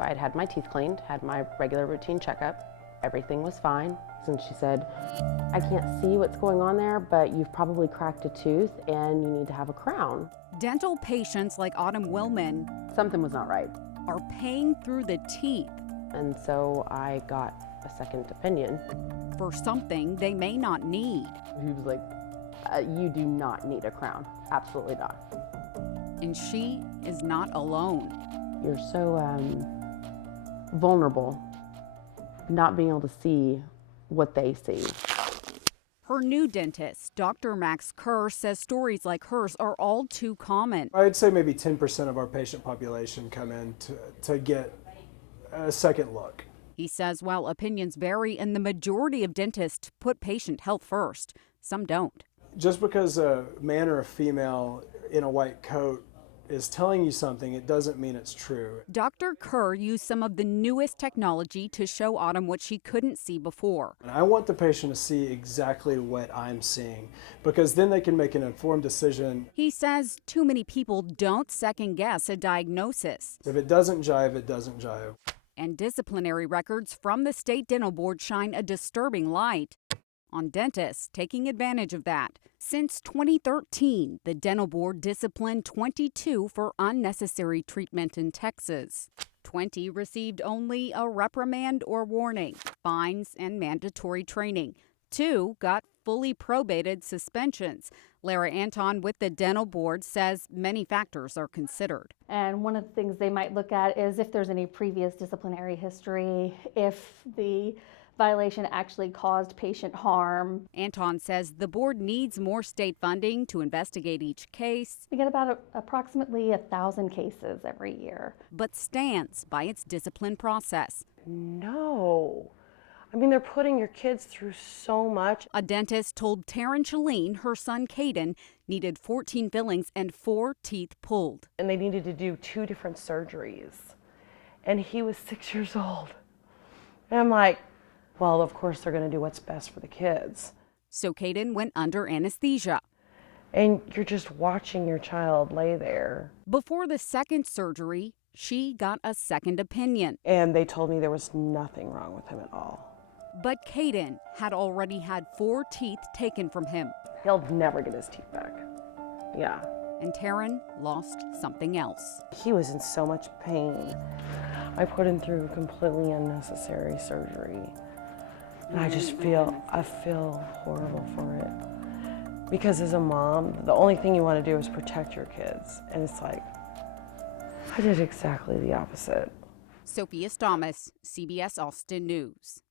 I'd had my teeth cleaned, had my regular routine checkup. Everything was fine. And she said, I can't see what's going on there, but you've probably cracked a tooth and you need to have a crown. Dental patients like Autumn Willman Something was not right. are paying through the teeth And so I got a second opinion. for something they may not need. He was like, you do not need a crown. Absolutely not. And she is not alone. You're so vulnerable, not being able to see what they see. Her new dentist, Dr. Max Kerr, says stories like hers are all too common. I'd say maybe 10% of our patient population come in to get a second look. He says while opinions vary and the majority of dentists put patient health first, some don't. Just because a man or a female in a white coat is telling you something, it doesn't mean it's true. Dr. Kerr used some of the newest technology to show Autumn what she couldn't see before. And I want the patient to see exactly what I'm seeing, because then they can make an informed decision. He says too many people don't second guess a diagnosis. If it doesn't jive, it doesn't jive. And disciplinary records from the state dental board shine a disturbing light on dentists taking advantage of that. Since 2013, the dental board disciplined 22 for unnecessary treatment in Texas. 20 received only a reprimand or warning, fines, and mandatory training. 2 got fully probated suspensions. Lara Anton with the dental board says many factors are considered. And one of the things they might look at is if there's any previous disciplinary history, if the violation actually caused patient harm. Anton says the board needs more state funding to investigate each case. We get about approximately 1,000 cases every year. But stands by its discipline process. No. I mean, they're putting your kids through so much. A dentist told Taryn Chalene her son Caden needed 14 fillings and 4 teeth pulled. And they needed to do 2 different surgeries. And he was 6 years old. And I'm like, well, of course they're going to do what's best for the kids. So Caden went under anesthesia. And you're just watching your child lay there. Before the second surgery, she got a second opinion. And they told me there was nothing wrong with him at all. But Caden had already had 4 teeth taken from him. He'll never get his teeth back. Yeah. And Taryn lost something else. He was in so much pain. I put him through completely unnecessary surgery. And I feel horrible for it. Because as a mom, the only thing you want to do is protect your kids. And it's like, I did exactly the opposite. Sophia Stamas, CBS Austin News.